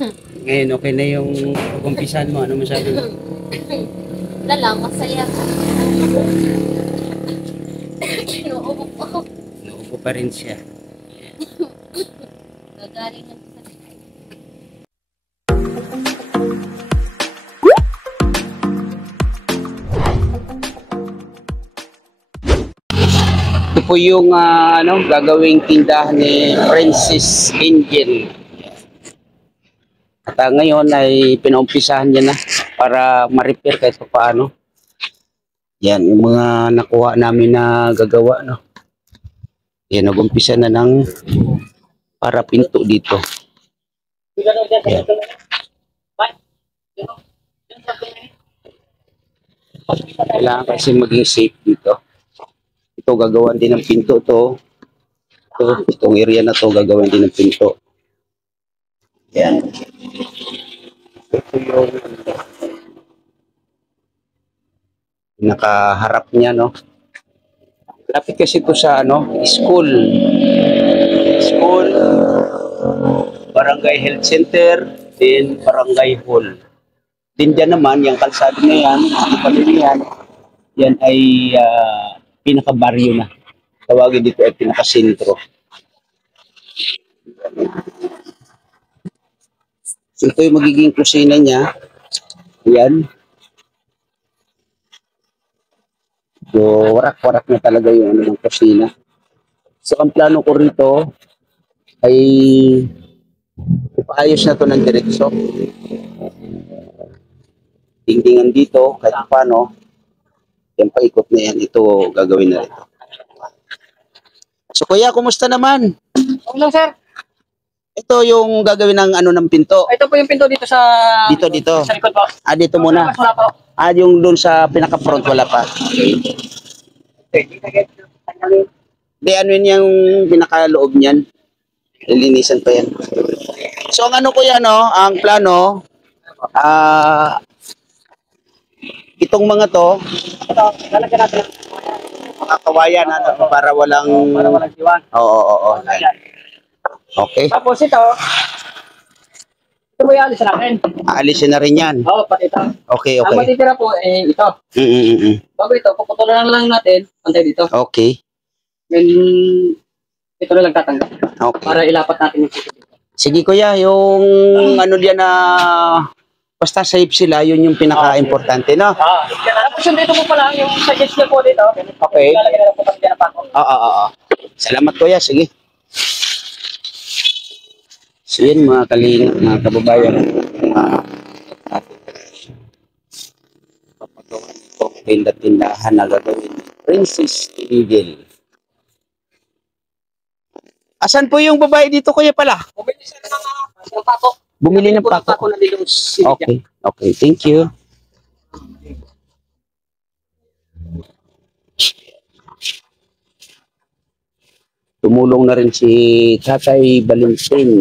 Ngayon, okay na yung pag-umpisan mo. Ano masabi mo? Wala lang, masaya. Inuubok ko. Naupo pa rin siya. Gagaling ng sa Ito po yung gagawing tindahan ni Princess Angel. At ngayon ay pinaumpisahan niya na para ma-repair kahit pa paano. Yan, yung mga nakuha namin na gagawa, no. Yan, nag-umpisa na ng para pinto dito. Yan. Kailangan kasi maging safe dito. Ito, gagawan din ng pinto to. Itong area na to, gagawin din ng pinto. Yan. Ito yung nakaharap niya, no. Lapit kasi ito sa school, barangay health center, then barangay hall. Din dyan naman, yung kalsada na yan, yan ay pinaka-baryo na. Tawagin dito ay pinaka-sentro. So, ito yung magiging kusina niya. Ayan. So, warak-warak na talaga yung ng kusina. So, ang plano ko rito ay ipaayos na to ng diretso. Dingdingan dito, kahit paano, yung paikot na yan, ito gagawin na ito. So, kuya, kumusta naman? Okay lang, sir. Ito yung gagawin ng ng pinto. Ito po yung pinto dito sa... Dito. Sa likod po. Dito muna. Wala po. Yung doon sa pinaka-front, wala pa. Di, ano yun yung pinaka-loob niyan? Lilinisan pa yan. So, ang kuya, ang plano, itong mga to, Ito, lalagyan natin. mga kawayan, para walang... Para walang diwan. Oo. Ayan. Okay. Tapos ito mo yung alis natin. Aalisin na rin yan. Oo, pati ito. Okay. Ang matitira po, ito. Bago ito, puputulan na lang natin, pantay dito. Okay. Then, ito na lang tatanggal. Okay. Para ilapat natin yung puto dito. Sige kuya, yung diyan na basta safe sila, yun yung pinaka-importante, no? Tapos yung dito po pala, yung suggestion po dito. Okay. Lalagyan na lang po kami dyan ng pako. Oo. Salamat kuya, sige. So yun mga kalingap, mga kababayan, papagawa nito tindahan na gagawin ni Princess Angel. Asan po yung babae dito kuya pala? Bumili siya ng pako. Bumili ng pako. Pako na dito. Okay, thank you. Tumulong na rin si Tatay Valentin.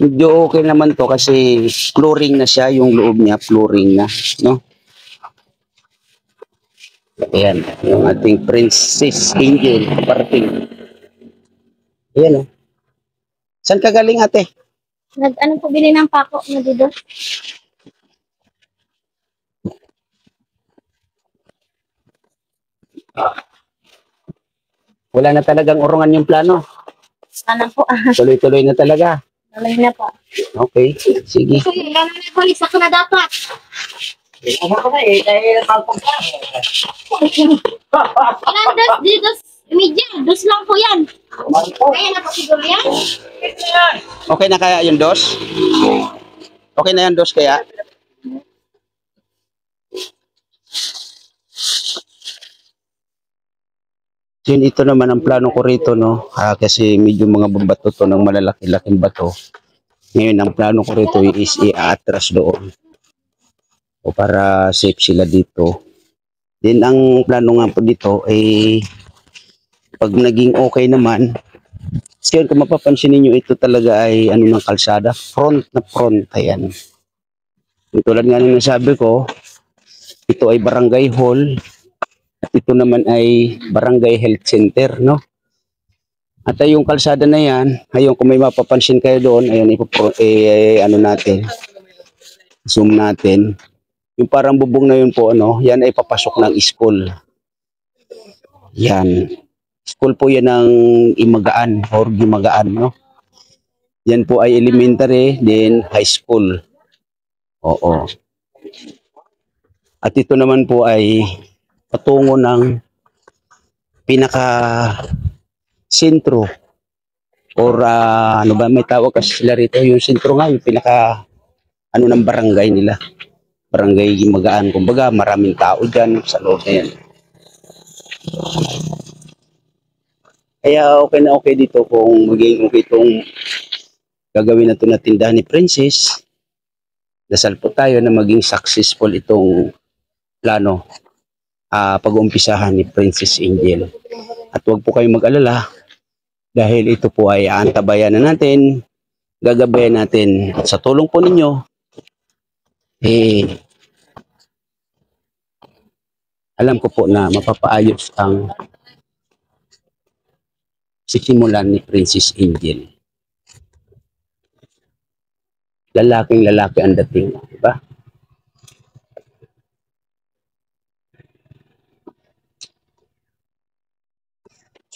Medyo okay naman to kasi flooring na siya, yung loob niya flooring na, no? Ayan, yung ating Princess Angel parating. Ayan, oh. Saan ka galing, ate? Ano po bili ng pako na dito? Wala na talagang urungan yung plano. Sana po. Tuloy-tuloy na talaga. Tuloy na po. Okay, sige. So, yung gano'n na polis ako na dapat. Ano ko na dahil palpong ka. Ilan dito, media, dos lang po yan. Kaya na po siguro yan. Okay na kaya yung dos? Okay na yung dos kaya? Yun, ito naman ang plano ko rito, no? Kasi medyo mga bato to ng malalaki-laking bato. Ngayon, ang plano ko rito is i-atras doon. O para safe sila dito. Then, ang plano nga po dito ay pag naging okay naman, kasi kung mapapansin niyo ito talaga ay ng kalsada, front na front, ayan. Tulad nga ng nasabi ko, ito ay barangay hall. At ito naman ay barangay health center, no? At ay yung kalsada na yan, ayun kung may mapapansin kayo doon, ayun ano natin, zoom natin. Yung parang bubong na yun po, ano, yan ay papasok ng school. Yan. School po yan ng Imagaan or Gimagaan, no? Yan po ay elementary, then high school. Oo. At ito naman po ay patungo ng pinaka sentro or ano ba may tawag kasi sila rito, yung sentro nga, yung pinaka ano ng barangay nila. Barangay Gimagaan. Kumbaga, maraming tao dyan sa loob na yan. Kaya okay na okay dito kung maging okay itong gagawin na ito na tindahan ni Princess. Dasal po tayo na maging successful itong plano pag-uumpisahan ni Princess Angel. At huwag po kayong mag-alala dahil ito po ay aantabayan na natin, gagabayan natin. At sa tulong po ninyo, alam ko po na mapapaayos ang sisimulan ni Princess Angel. Lalaking lalaki ang dating, di ba?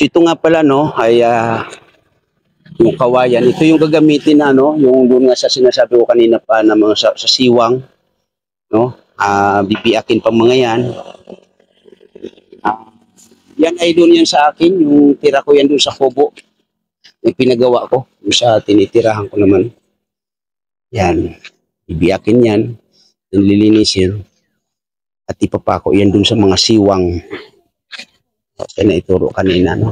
Ito nga pala no ay yung kawayan, ito yung gagamitin na no, yung doon nga sa sinasabi ko kanina pa na mga sa siwang no, bibiakin pa mga yan. Yan ay doon yan sa akin, yung tira ko yan doon sa kubo. Yung pinagawa ko, yung sa tinitirahan ko naman. Yan, bibiakin yan, lilinisin at ipapako yan doon sa mga siwang. Kaya na ituro kanina no.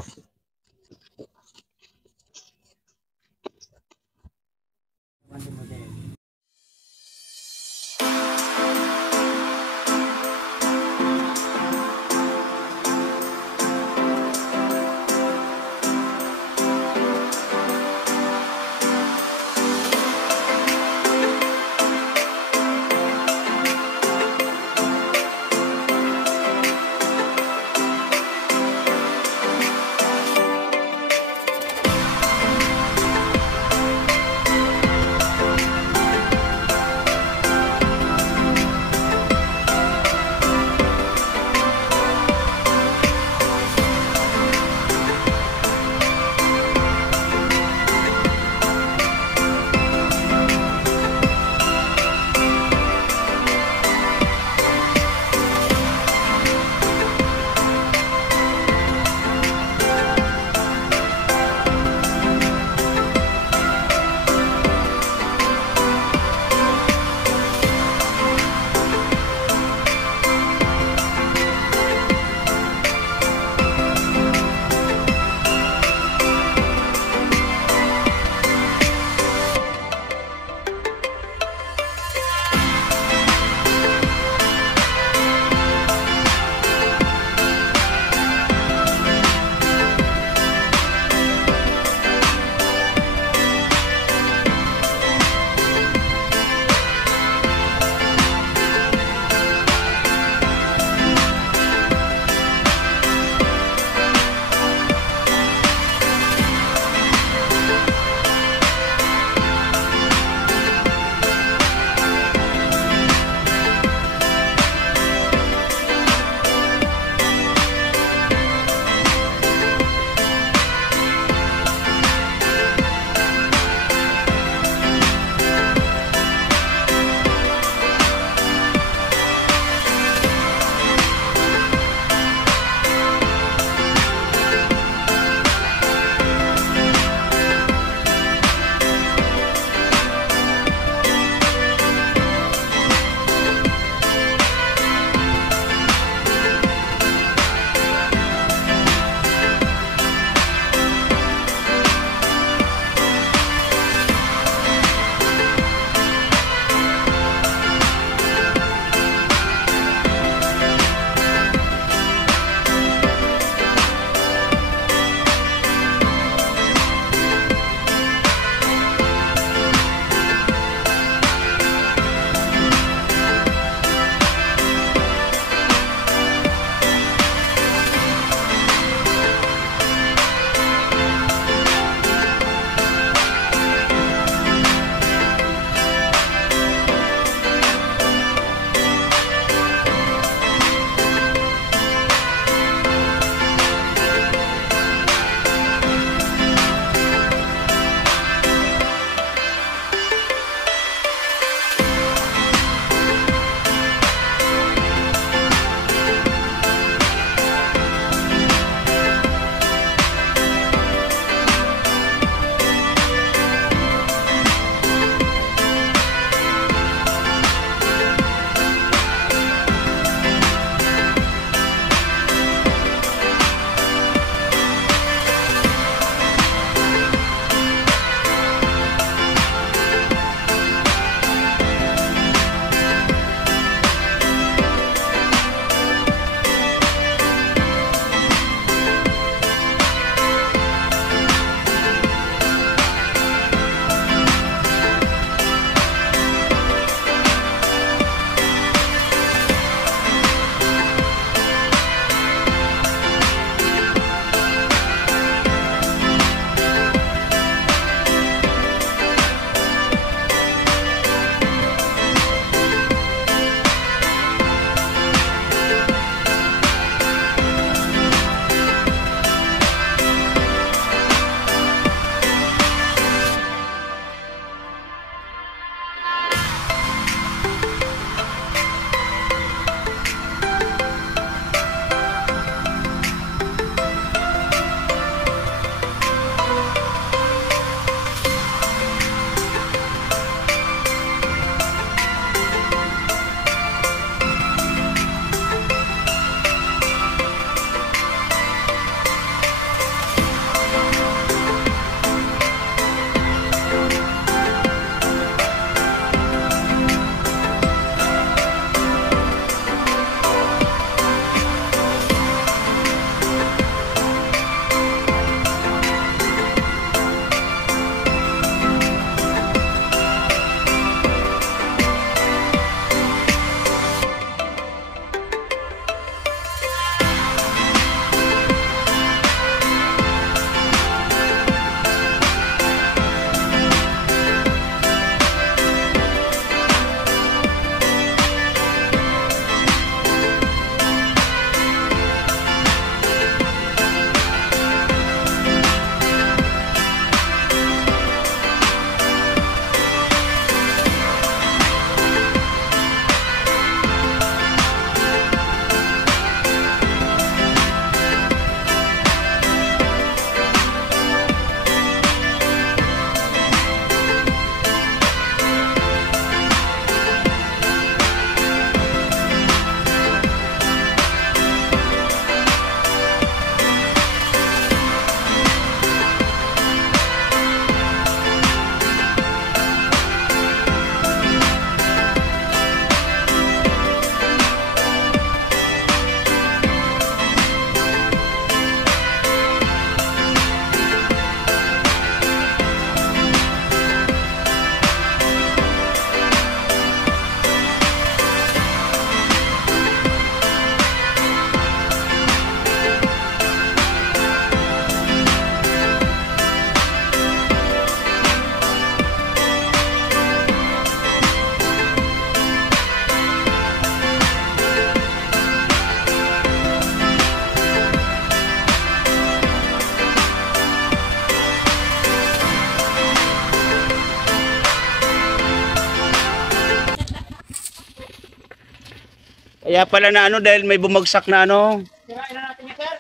Kaya pala na ano dahil may bumagsak na ano. Sirain na natin yan, sir.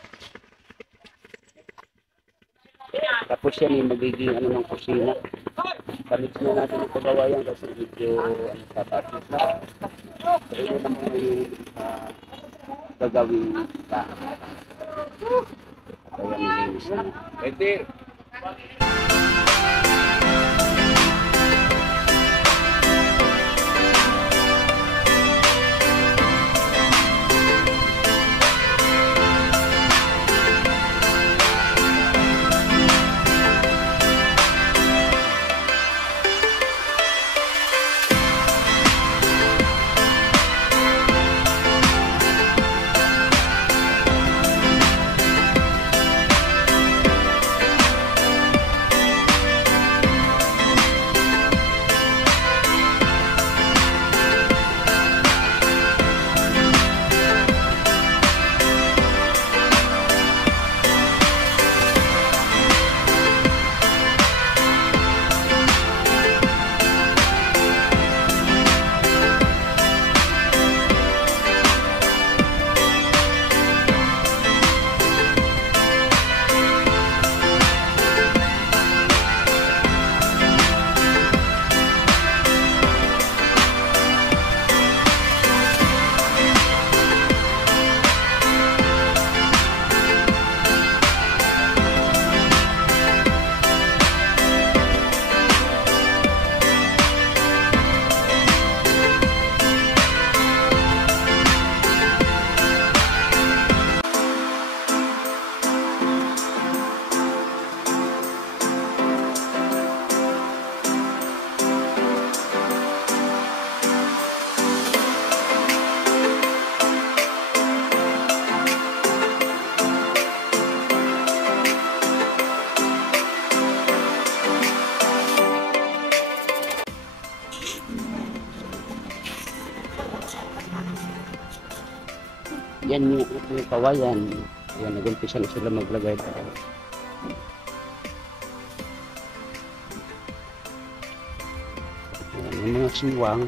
Tapos yan yung magiging ano ng kusina. Palit na natin ang kabawayan kasi medyo tatapos na. So yun naman yung gagawin na. Kaya nilinis na. Pwede. Yan yung kawayan. Ayan, nag-umpisa na sila maglagay. Ayan, yung mga siwang.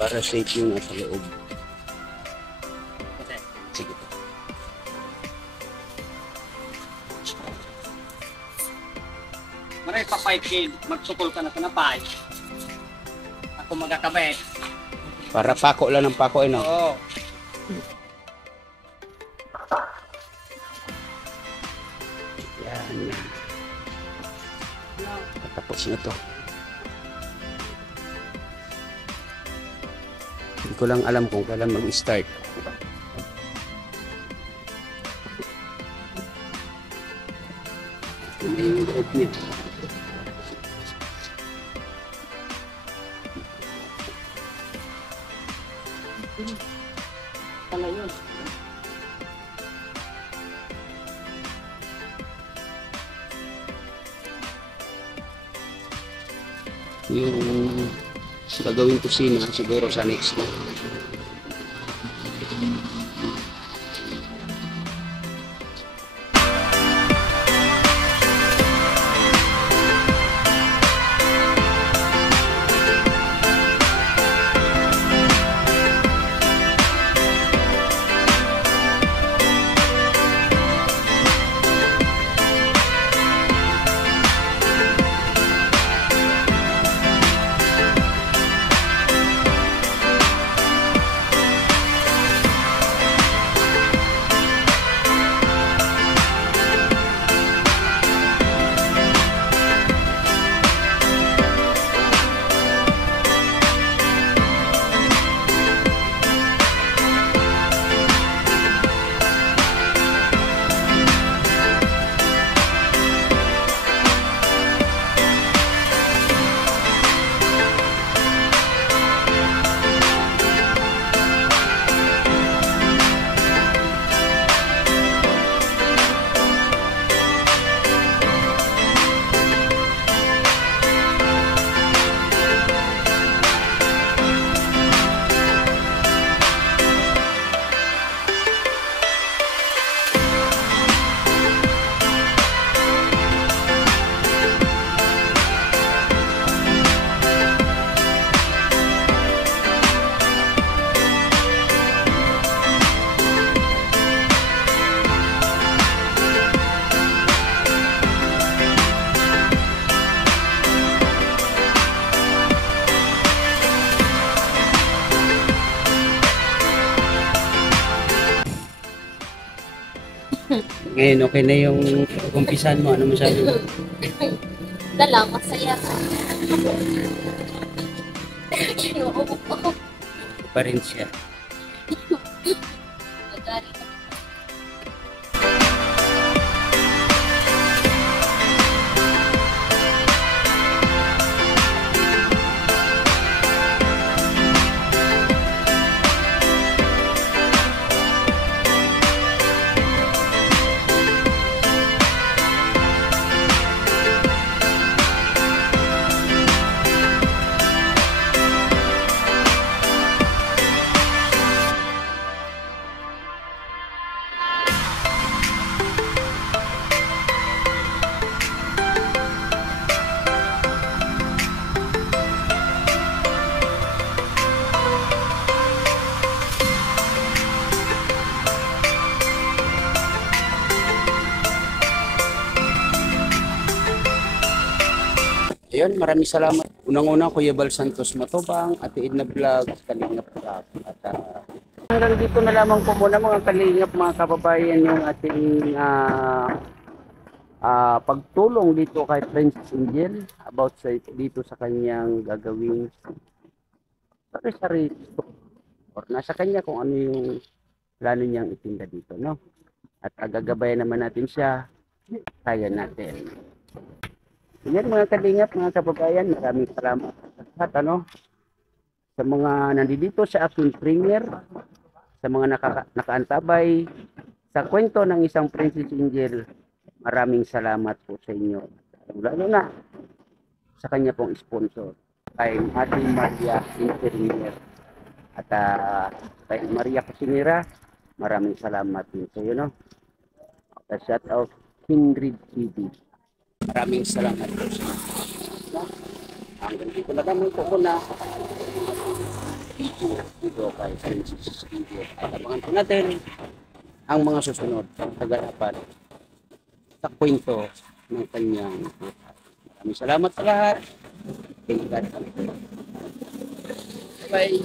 Para safe yung nasa loob. Sige. Maray pa 5K, magsukol ka na ito na 5. Ako magkakabit. Para pako lang ng pako, no? Oo. Yan. Tapos na to. Hindi ko lang alam kung kailan mag-start. Ito na yung loob niya. Pala yun. Yung gagawin kusina siguro sa next na. Ngayon, okay na yung kumpisan mo. Ano masabi mo? Dala, masaya ka. Oo, Pa rin siya. nagari na. Ayun, maraming salamat. Unang-una, Kuya Bal Santos Matubang, Ate Edna Vlog, Kalingap Vlog. At hanggang dito na lamang po muna mga Kalingap, mga kababayan, yung ating pagtulong dito kay Princess Angel about dito sa kanyang gagawing sari-sari or nasa kanya kung ano yung plano niyang itinda dito, no? At gagabayan naman natin siya, kaya natin. Yan mga kalingap, mga kababayan, maraming salamat sa lahat, sa mga nandito sa aking premier, sa mga nakaantabay, sa kwento ng isang Princess Angel, maraming salamat po sa inyo. Lalo na sa kanya pong sponsor, kay Ate Maria Interior. At kay Maria Cusinera, maraming salamat din sa iyo, no? Shout out Kindred TV. Maraming salamat po sa inyo. Hanggang dito na naman po ko na video kay Princess Angel. Patabangan po natin ang mga susunod ng kaganapan sa kwento ng kanyang buhay. Maraming salamat sa lahat. Thank you. Bye.